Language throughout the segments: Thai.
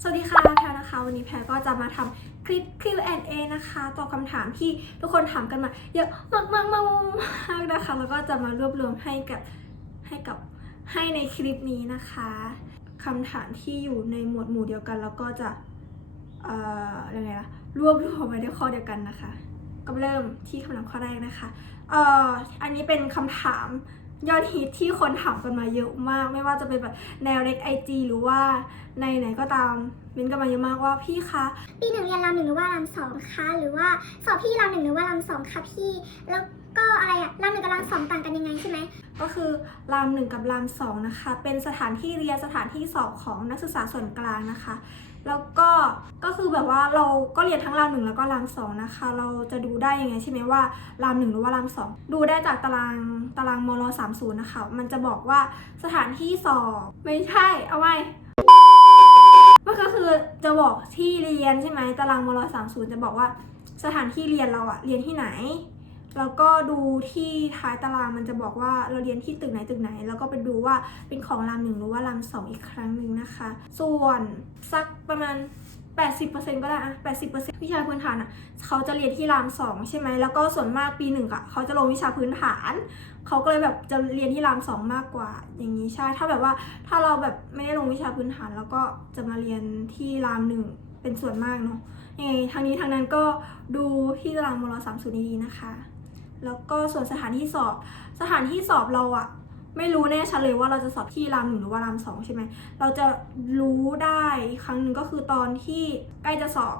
สวัสดีค่ะแพรนะคะ วันนี้แพรก็จะมาทำคลิป Q&A นะคะตอบคำถามที่ทุกคนถามกันมาเยอะมากมากมากมากนะคะ แล้วก็จะมารวบรวมให้กับให้กับให้ในคลิปนี้นะคะคำถามที่อยู่ในหมวดหมู่เดียวกัน แล้วก็จะเอ่อยังไงล่ะรวบรวมไว้ในข้อเดียวกันนะคะ ก็เริ่มที่คำถามข้อแรกนะคะเอ่ออันนี้เป็นคำถาม ยอดฮิตที่คนถามกันมาเยอะมาก ไม่ว่าจะเป็นแบบแนวเล็กไอจีหรือว่าในไหนก็ตามมินกันมาเยอะมากว่าพี่คะปีหนึ่งเรียนรามหนึ่งหรือว่ารามสองคะหรือว่าสอบพี่รามหนึ่งหรือว่ารามสองคะพี่ แล้วก็อะไรอะรามหนึ่งกับรามสองต่างกันยังไงใช่ไหมก็คือรามหนึ่งกับรามสองนะคะ เป็นสถานที่เรียนสถานที่สอบของนักศึกษาส่วนกลางนะคะ แล้วก็ก็คือแบบว่าเราก็เรียนทั้งรามหนึ่งแล้วก็รามสองนะคะ เราจะดูได้ยังไงใช่ไหมว่ารามหนึ่งหรือว่ารามสองดูได้จากตารางตารางมลสามศูนย์นะคะ มันจะบอกว่าสถานที่สอบไม่ใช่เอาไว้มันก็คือจะบอกที่เรียนใช่ไหมตารางมลสามศูนย์จะบอกว่าสถานที่เรียนเราอะเรียนที่ไหน แล้วก็ดูที่ท้ายตารางมันจะบอกว่าเราเรียนที่ตึกไหนตึกไหน แล้วก็ไปดูว่าเป็นของรามหนึ่งหรือว่ารามสองอีกครั้งหนึ่งนะคะ ส่วนสักประมาณ 80%ก็ได้อะ80%วิชาพื้นฐานอะเขาจะเรียนที่รามสองใช่ไหมแล้วก็ส่วนมากปีหนึ่งอะเขาจะลงวิชาพื้นฐานเขาก็เลยแบบจะเรียนที่รามสองมากกว่าอย่างนี้ใช่ ถ้าแบบว่าถ้าเราแบบไม่ได้ลงวิชาพื้นฐานแล้วก็จะมาเรียนที่รามหนึ่งเป็นส่วนมากเนาะยังไงทางนี้ทางนั้นก็ดูที่ตารางมลสามศูนย์ดีๆนะคะ แล้วก็ส่วนสถานที่สอบ สถานที่สอบเราอะไม่รู้แน่ชัดเลยว่าเราจะสอบที่รามหนึ่งหรือว่ารามสองใช่ไหม เราจะรู้ได้ครั้งหนึ่งก็คือตอนที่ใกล้จะสอบ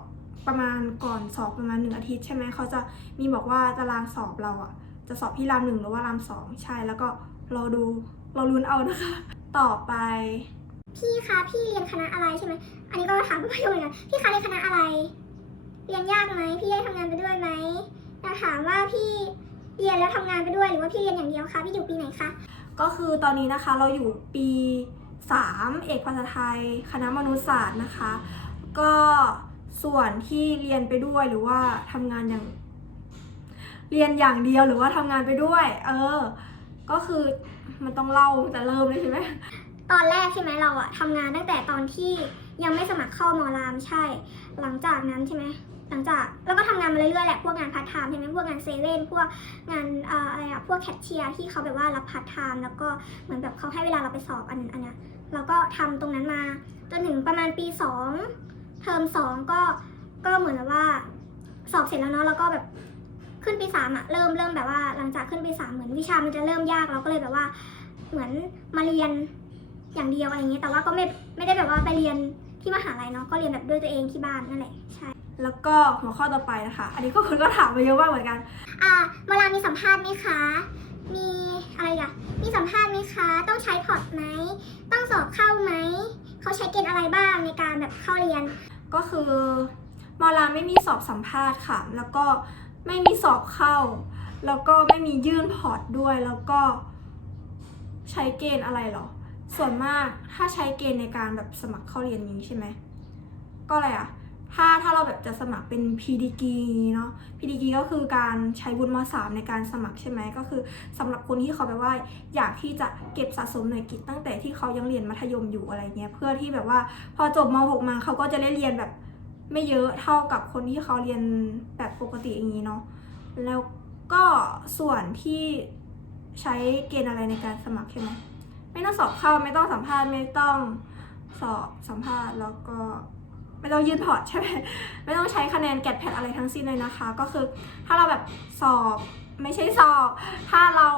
ประมาณก่อนสอบประมาณหนึ่งอาทิตย์ใช่ไหมเขาจะมีบอกว่าตารางสอบเราอะจะสอบที่รามหนึ่งหรือว่ารามสองใช่แล้วก็เราดูเราลุ้นเอานะคะ ต่อไป พี่คะพี่เรียนคณะอะไรใช่ไหมอันนี้ก็ถามเพื่อนเหมือนกันพี่คะเรียนคณะอะไร เรียนยากไหมพี่ได้ทำงานไปด้วยไหมเราถามว่าพี่ เรียนแล้วทำงานไปด้วยหรือว่าพี่เรียนอย่างเดียวคะพี่อยู่ปีไหนคะก็คือตอนนี้นะคะเราอยู่ปี 3 เอกภาษาไทย คณะมนุษยศาสตร์นะคะ ก็ส่วนที่เรียนไปด้วยหรือว่าทำงานอย่าง เรียนอย่างเดียวหรือว่าทำงานไปด้วย เออ ก็คือมันต้องเล่าแต่เริ่มเลยใช่ไหม ตอนแรกใช่ไหมเราอะทำงานตั้งแต่ตอนที่ยังไม่สมัครเข้ามอรามใช่ หลังจากนั้นใช่ไหม หลังจากแล้วก็ทำงานมาเรื่อยๆแหละพวกงานพาร์ทไทม์ใช่ไหมพวกงานเซเว่นพวกงานออะไรอะพวกแคชเชียร์ที่เขาแบบว่ารับพาร์ทไทม์แล้วก็เหมือนแบบเขาให้เวลาเราไปสอบอันอันเนี้ยเราก็ทำตรงนั้นมาจนถึงประมาณปีสองเทอมสองก็ก็เหมือนแบบว่า สอบเสร็จแล้วเนาะแล้วก็แบบขึ้นปีสามอะเริ่มเริ่มแบบว่า หลังจากขึ้นปีสามเหมือนวิชามันจะเริ่มยากเราก็เลยแบบว่า เหมือนมาเรียนอย่างเดียวอะไรอย่างเงี้ยแต่ว่าก็ไม่ไม่ได้แบบว่าไปเรียนที่มหาลัยเนาะก็เรียนแบบด้วยตัวเองที่บ้านนั่นแหละใช่ แล้วก็หัวข้อต่อไปนะคะ อันนี้ก็คนก็ถามมาเยอะมากเหมือนกัน อ่า เวลามีสัมภาษณ์ไหมคะ มีอะไรอะ มีสัมภาษณ์ไหมคะ ต้องใช้พอร์ตไหม ต้องสอบเข้าไหม เขาใช้เกณฑ์อะไรบ้างในการแบบเข้าเรียน ก็คือมอลาไม่มีสอบสัมภาษณ์ค่ะ แล้วก็ไม่มีสอบเข้า แล้วก็ไม่มียื่นพอร์ตด้วย แล้วก็ใช้เกณฑ์อะไรหรอ ส่วนมากถ้าใช้เกณฑ์ในการแบบสมัครเข้าเรียนนี้ใช่ไหม ก็อะไรอะ ถ้าถ้าเราแบบจะสมัครเป็น PDG เนาะ PDG ก็คือการใช้วุฒิม .3 ในการสมัครใช่ไหมก็คือสำหรับคนที่เขาแบบว่าอยากที่จะเก็บสะสมหน่วยกิตตั้งแต่ที่เขายังเรียนมัธยมอยู่อะไรเงี้ยเพื่อที่แบบว่าพอจบม .6 มาเขาก็จะได้เรียนแบบไม่เยอะเท่ากับคนที่เขาเรียนแบบปกติอย่างนี้เนาะแล้วก็ส่วนที่ใช้เกณฑ์อะไรในการสมัครใช่ไหมไม่ต้องสอบเข้าไม่ต้องสัมภาษณ์ไม่ต้องสอบสัมภาษณ์แล้วก็ ไม่ต้องยื่นพอร์ตใช่ไหมไม่ต้องใช้คะแนนแกดแพดอะไรทั้งสิ้นเลยนะคะ ก็คือถ้าเราแบบสอบไม่ใช่สอบ ถ้าเรา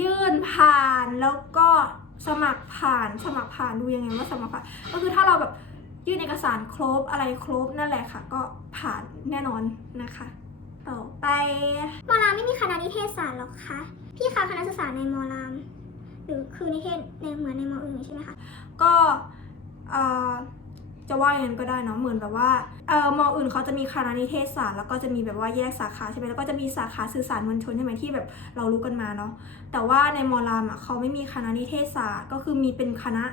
ยื่นผ่านแล้วก็สมัครผ่านสมัครผ่านดูยังไงว่าสมัครผ่าน ก็คือถ้าเราแบบยื่นเอกสารครบอะไรครบนั่นแหละค่ะ ก็ผ่านแน่นอนนะคะ ต่อไปมอรามไม่มีคณะนิเทศศาสตร์หรอกคะพี่คะคณะศึกษาในมอรามหรือคือนิเทศในเหมือนในมออื่นใช่ไหมคะก็เอ่อ จะว่าอย่างนั้นก็ได้เนาะเหมือนแบบว่าเอ่อมออื่นเขาจะมีคณะนิเทศศาสตร์แล้วก็จะมีแบบว่าแยกสาขาใช่ไหมแล้วก็จะมีสาขาสื่อสารมวลชนใช่ไหมที่แบบเรารู้กันมาเนาะแต่ว่าในมอรามอะเขาไม่มีคณะนิเทศศาสตร์ก็คือมีเป็นคณะ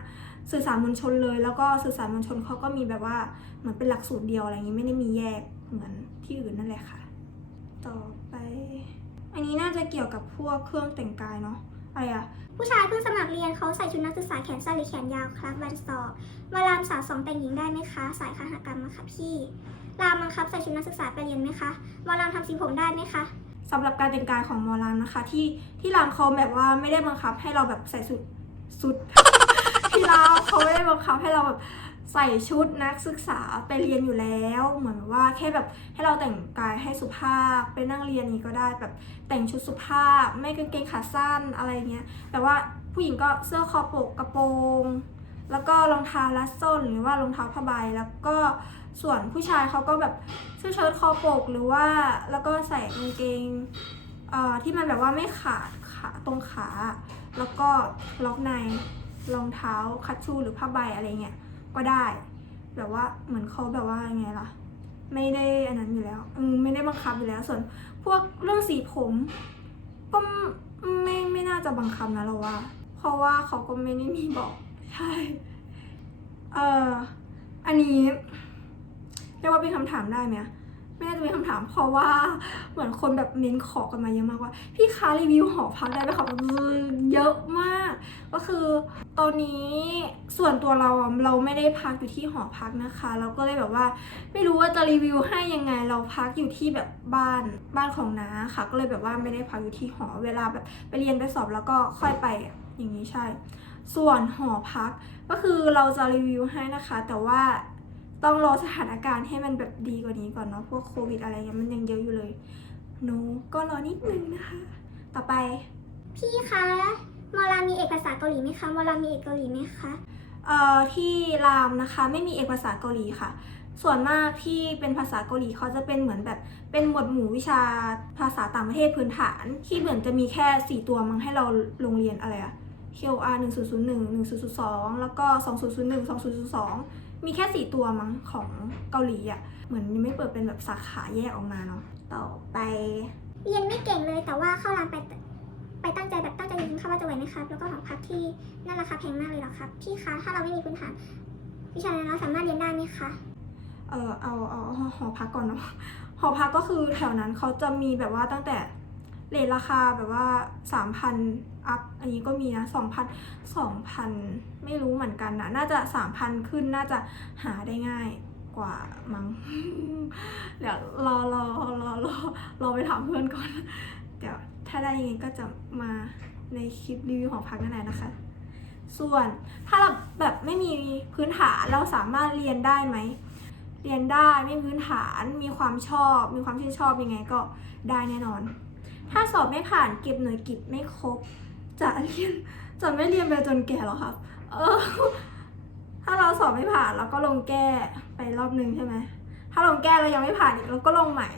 สื่อสารมวลชนเลย แล้วก็สื่อสารมวลชนเขาก็มีแบบว่าเหมือนเป็นหลักสูตรเดียวอะไรอย่างงี้ไม่ได้มีแยกเหมือนที่อื่นนั่นแหละค่ะ ต่อไป อันนี้น่าจะเกี่ยวกับพวกเครื่องแต่งกายเนาะ อะไรอะผู้ชายเพิ่งสมัครเรียนเขาใส่ชุดนักศึกษาแขนสั้นหรือแขนยาวครับวันสอบมารามสาวสองแต่งหญิงได้ไหมคะ สายคหกรรมอะค่ะพี่ รามบังคับใส่ชุดนักศึกษาไปเรียนไหมคะมารามทำสีผมได้ไหมคะสำหรับการแต่งกายของมอรามนะคะ ที่ที่รามเขาแบบว่าไม่ได้บังคับให้เราแบบใส่สุดสุดที่รามเขาไม่ได้บังคับให้เราแบบ ใส่ชุดนักศึกษาไปเรียนอยู่แล้ว เหมือนว่าแค่แบบให้เราแต่งกายให้สุภาพไปนั่งเรียนนี้ก็ได้แบบแต่งชุดสุภาพ ไม่กางเกงขาสั้นอะไรเงี้ยแต่ว่าผู้หญิงก็เสื้อคอปกกระโปรงแล้วก็รองเท้าลัดส้นหรือว่ารองเท้าผ้าใบแล้วก็ส่วนผู้ชายเขาก็แบบเสื้อเชิ้ตคอปกหรือว่าแล้วก็ใส่กางเกงเอ่อที่มันแบบว่าไม่ขาดขาตรงขา แล้วก็ล็อกในรองเท้าคัชชูหรือผ้าใบอะไรเงี้ย ก็ได้ แบบว่าเหมือนเขาแบบว่ายังไงล่ะ ไม่ได้อันนั้นอยู่แล้วอืมไม่ได้บังคับอยู่แล้ว ส่วนพวกเรื่องสีผม ก็ไม่ไม่น่าจะบังคับนะเราว่า เพราะว่าเขาก็ไม่ได้มีบอกใช่เอออันนี้เรียกว่าเป็นคำถามได้ไหม อะไม่น่าจะเป็นคำถามเพราะว่าเหมือนคนแบบเม้นขอกันมาเยอะมากว่า พี่คะรีวิวหอพักได้ไหมคะเยอะมาก ก็คือตอนนี้ส่วนตัวเราเราไม่ได้พักอยู่ที่หอพักนะคะ เราก็เลยแบบว่า ไม่รู้ว่าจะรีวิวให้ยังไงเราพักอยู่ที่แบบบ้านบ้านของน้าค่ะ ก็เลยแบบว่าไม่ได้พักอยู่ที่หอเวลาแบบไปเรียนไปสอบแล้วก็ค่อยไปอย่างนี้ใช่ ส่วนหอพักก็คือเราจะรีวิวให้นะคะ แต่ว่า ต้องรอสถานการณ์ให้มันแบบดีกว่านี้ก่อนเนาะพวกโควิดอะไรเงี้ยมันยังเยอะอยู่เลยหนูก็รอนิดนึงนะคะ ต่อไป พี่คะมอรามมีเอกภาษาเกาหลีไหมคะมอรามมีเอกเกาหลีไหมคะเอ่อที่รามนะคะไม่มีเอกภาษาเกาหลีค่ะ ส่วนมากที่เป็นภาษาเกาหลีเขาจะเป็นเหมือนแบบเป็นหมวดหมู่วิชาภาษาต่างประเทศพื้นฐาน ที่เหมือนจะมีแค่ 4 ตัวมั้งให้เราลงเรียนอะไรอะ KOR 1001 1002 แล้วก็ 2001 2002 มีแค่ 4 ตัวมั้งของเกาหลีอะเหมือนยังไม่เปิดเป็นแบบสาขาแยกออกมาเนาะ ต่อไป เรียนไม่เก่งเลยแต่ว่าเข้ารามไปไปตั้งใจแบบตั้งใจเรียนเข้าว่าจะไหวไหมครับ แล้วก็หอพักที่นั่นราคาแพงมากเลยเหรอครับ พี่คะถ้าเราไม่มีพื้นฐานวิชานั้นเราสามารถเรียนได้ไหมคะ เออเอาเอาเอาหอพักก่อนเนาะ หอพักก็คือแถวนั้นเขาจะมีแบบว่าตั้งแต่เลทราคาแบบว่าสามพันอัพ อันนี้ก็มีนะสองพันสองพันไม่รู้เหมือนกันนะ น่าจะสามพันขึ้นน่าจะหาได้ง่ายกว่ามั้งเดี๋ยวรอรอรอรอรอไปถามเพื่อนก่อนเดี๋ยวถ้าได้ยังไงก็จะมาในคลิปรีวิวหอพักนั่นแหละนะคะ ส่วนถ้าเราแบบไม่มีพื้นฐานเราสามารถเรียนได้ไหมเรียนได้ไม่มีพื้นฐานมีความชอบ มีความชื่นชอบยังไงก็ได้แน่นอน ถ้าสอบไม่ผ่านเก็บหน่วยกิจไม่ครบ จะเรียนจะไม่เรียนไปจนแก่หรอครับเออถ้าเราสอบไม่ผ่านเราก็ลงแก้ไปรอบนึงใช่ไหมถ้าลงแก้แล้วยังไม่ผ่านอีกเราก็ลงใหม่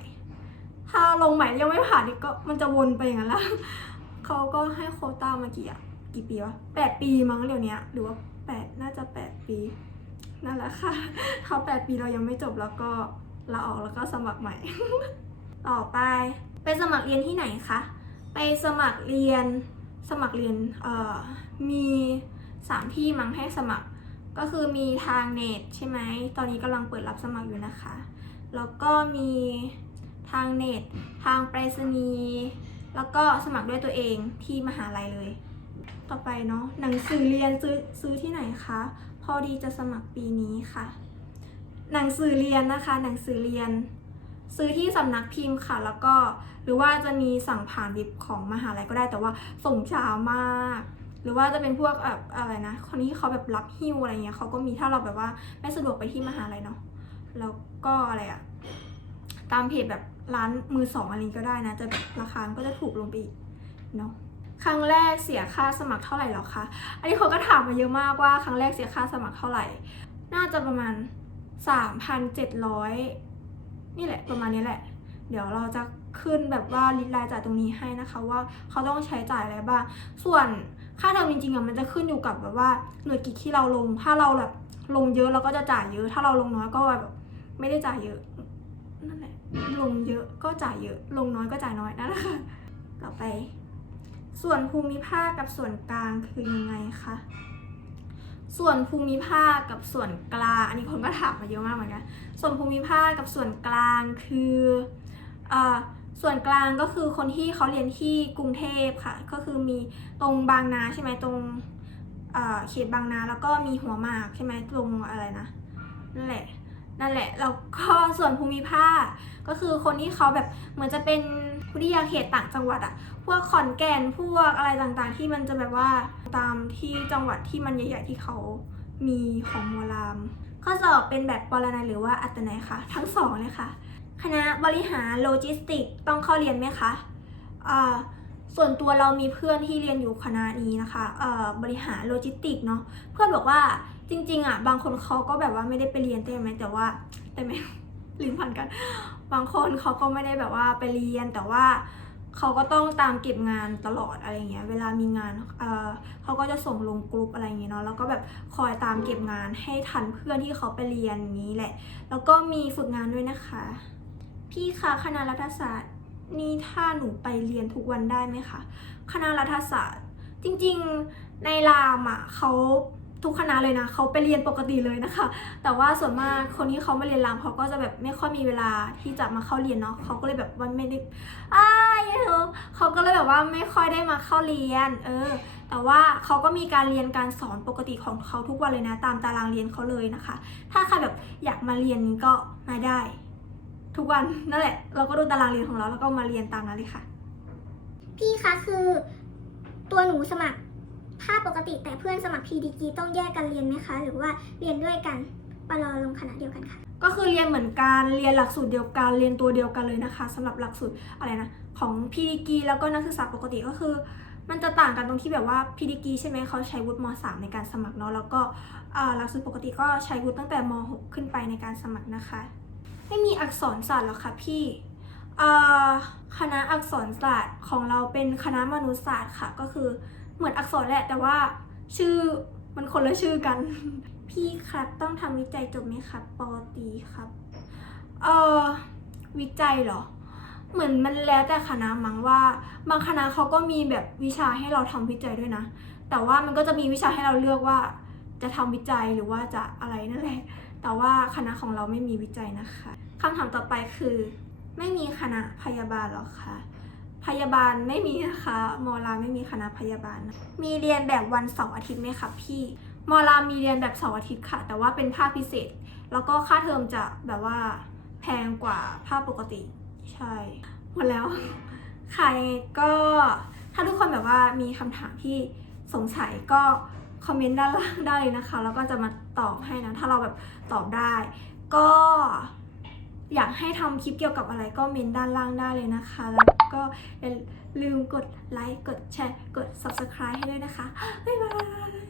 ถ้าลงใหม่ยังไม่ผ่านอีกก็มันจะวนไปอย่างนั้นละเขาก็ให้โคต้ามากี่อะกี่ปีวะแปดปีมั้งเดี๋ยวนี้หรือว่าแปดน่าจะแปดปีนั่นแหละค่ะเขาแปดปีเรายังไม่จบแล้วก็ลาออกแล้วก็สมัครใหม่ ต่อไปไปสมัครเรียนที่ไหนคะ ไปสมัครเรียน สมัครเรียนเอ่อมีสามที่มั้งให้สมัคร ก็คือมีทางเน็ตใช่ไหม ตอนนี้กำลังเปิดรับสมัครอยู่นะคะ แล้วก็มีทางเน็ต ทางไปรษณีย์ แล้วก็สมัครด้วยตัวเองที่มหาลัยเลย ต่อไปเนาะหนังสือเรียนซื้อซื้อที่ไหนคะ พอดีจะสมัครปีนี้ค่ะ หนังสือเรียนนะคะ หนังสือเรียน ซื้อที่สำนักพิมพ์ค่ะ แล้วก็หรือว่าจะมีสั่งผ่านวิบของมหาลัยก็ได้แต่ว่าส่งช้ามาก หรือว่าจะเป็นพวกแบบอะไรนะ คนที่เขาแบบรับหิ้วอะไรเงี้ยเขาก็มีถ้าเราแบบว่าไม่สะดวกไปที่มหาลัยเนาะแล้วก็อะไรอะตามเพจแบบร้านมือสองอะไรนี้ก็ได้นะ จะราคาก็จะถูกลงไปอีกเนาะครั้งแรกเสียค่าสมัครเท่าไหร่หรอคะ อันนี้คนก็ถามมาเยอะมากว่าครั้งแรกเสียค่าสมัครเท่าไหร่ น่าจะประมาณ 3,700 นี่แหละประมาณนี้แหละ เดี๋ยวเราจะขึ้นแบบว่าลิสต์รายจ่ายตรงนี้ให้นะคะว่าเขาต้องใช้จ่ายอะไรบ้าง ส่วนค่าเทอมจริงๆอะมันจะขึ้นอยู่กับแบบว่าหน่วยกิจที่เราลง ถ้าเราแบบลงเยอะเราก็จะจ่ายเยอะ ถ้าเราลงน้อยก็แบบไม่ได้จ่ายเยอะนั่นแหละลงเยอะก็จ่ายเยอะ ลงน้อยก็จ่ายน้อยนั่นแหละค่ะต่อไป ส่วนภูมิภาคกับส่วนกลางคือยังไงคะ ส่วนภูมิภาคกับส่วนกลาง อันนี้คนก็ถามมาเยอะมากเหมือนกัน ส่วนภูมิภาคกับส่วนกลางคืออ่อส่วนกลางก็คือคนที่เขาเรียนที่กรุงเทพค่ะ ก็คือมีตรงบางนาใช่ไหมตรงเขตบางนาแล้วก็มีหัวหมากใช่ไหมตรงอะไรนะนั่นแหละนั่นแหละแล้วก็ส่วนภูมิภาคก็คือคนที่เขาแบบเหมือนจะเป็น วิทยาเขตต่างจังหวัดอะพวกขอนแก่นพวกอะไรต่างๆ ที่มันจะแบบว่าตามที่จังหวัดที่มันใหญ่ๆที่เขามีของโมราม ข้อสอบเป็นแบบปรนัยหรือว่าอัตนัยคะทั้งสองเลยค่ะคณะบริหารโลจิสติกต้องเข้าเรียนไหมคะอ่าส่วนตัวเรามีเพื่อนที่เรียนอยู่คณะนี้นะคะเอ่อบริหารโลจิสติกเนาะเพื่อนบอกว่าจริง ๆอะบางคนเขาก็แบบว่าไม่ได้ไปเรียนได้ไหมแต่ว่าได้ไหมลิ้นพันกัน บางคนเขาก็ไม่ได้แบบว่าไปเรียนแต่ว่าเขาก็ต้องตามเก็บงานตลอดอะไรเงี้ย เวลามีงานเออเขาก็จะส่งลงกลุ่มอะไรเงี้ยเนาะ แล้วก็แบบคอยตามเก็บงานให้ทันเพื่อนที่เขาไปเรียนนี้แหละ แล้วก็มีฝึกงานด้วยนะคะ พี่คะคณะรัฐศาสตร์นี่ถ้าหนูไปเรียนทุกวันได้ไหมคะ คณะรัฐศาสตร์ จริงๆในรามอะเขา ทุกคณะเลยนะเขาไปเรียนปกติเลยนะคะ แต่ว่าส่วนมากคนที่เขามาเรียนรามเขาก็จะแบบไม่ค่อยมีเวลาที่จะมาเข้าเรียนเนาะเขาก็เลยแบบว่าไม่ได้อ้ายเออเขาก็เลยแบบว่าไม่ค่อยได้มาเข้าเรียน เออ แต่ว่าเขาก็มีการเรียนการสอนปกติของเขาทุกวันเลยนะ ตามตารางเรียนเขาเลยนะคะ ถ้าใครแบบอยากมาเรียนก็มาได้ ทุกวันนั่นแหละ เราก็ดูตารางเรียนของเราแล้วก็มาเรียนตามนั้นเลยค่ะ พี่คะคือตัวหนูสมัคร ภาคปกติแต่เพื่อนสมัคร PDG ต้องแยกกันเรียนไหมคะ หรือว่าเรียนด้วยกันปรอลงคณะเดียวกันค่ะ ก็คือเรียนเหมือนกันเรียนหลักสูตรเดียวกันเรียนตัวเดียวกันเลยนะคะสำหรับหลักสูตรอะไรนะของ PDG แล้วก็นักศึกษาปกติก็คือ มันจะต่างกันตรงที่แบบว่า PDG ใช่ไหมเขาใช้วุฒิม .3 ในการสมัครเนาะแล้วก็หลักสูตรปกติก็ใช้วุฒิตั้งแต่ม .6 ขึ้นไปในการสมัครนะคะ ไม่มีอักษรศาสตร์หรอคะพี่คณะอักษรศาสตร์ของเราเป็นคณะมนุษยศาสตร์ค่ะ ก็คือ เหมือนอักษรแหละ แต่ว่าชื่อมันคนละชื่อกัน พี่ครับต้องทำวิจัยจบไหมครับปอตีครับ เออวิจัยเหรอ เหมือนมันแล้วแต่คณะมั้งว่า บางคณะเขาก็มีแบบวิชาให้เราทำวิจัยด้วยนะ แต่ว่ามันก็จะมีวิชาให้เราเลือกว่า จะทำวิจัยหรือว่าจะอะไรนั่นแหละ แต่ว่าคณะของเราไม่มีวิจัยนะคะคำถามต่อไปคือ ไม่มีคณะพยาบาลหรอคะ พยาบาลไม่มีนะคะมอลาไม่มีคณะพยาบาล มีเรียนแบบวันเสาร์อาทิตย์ไหมคะพี่มอลามีเรียนแบบเสาร์อาทิตย์ค่ะ แต่ว่าเป็นภาคพิเศษ แล้วก็ค่าเทอมจะแบบว่าแพงกว่าภาคปกติ ใช่ หมดแล้วใครก็ถ้าทุกคนแบบว่ามีคำถามที่สงสัยก็คอมเมนต์ด้านล่างได้เลยนะคะ แล้วก็จะมาตอบให้นะ ถ้าเราแบบตอบได้ ก็ อยากให้ทำคลิปเกี่ยวกับอะไรก็เมนด้านล่างได้เลยนะคะ แล้วก็อย่าลืมกดไลค์ กดแชร์ กด subscribe ให้ด้วยนะคะ บ๊ายบาย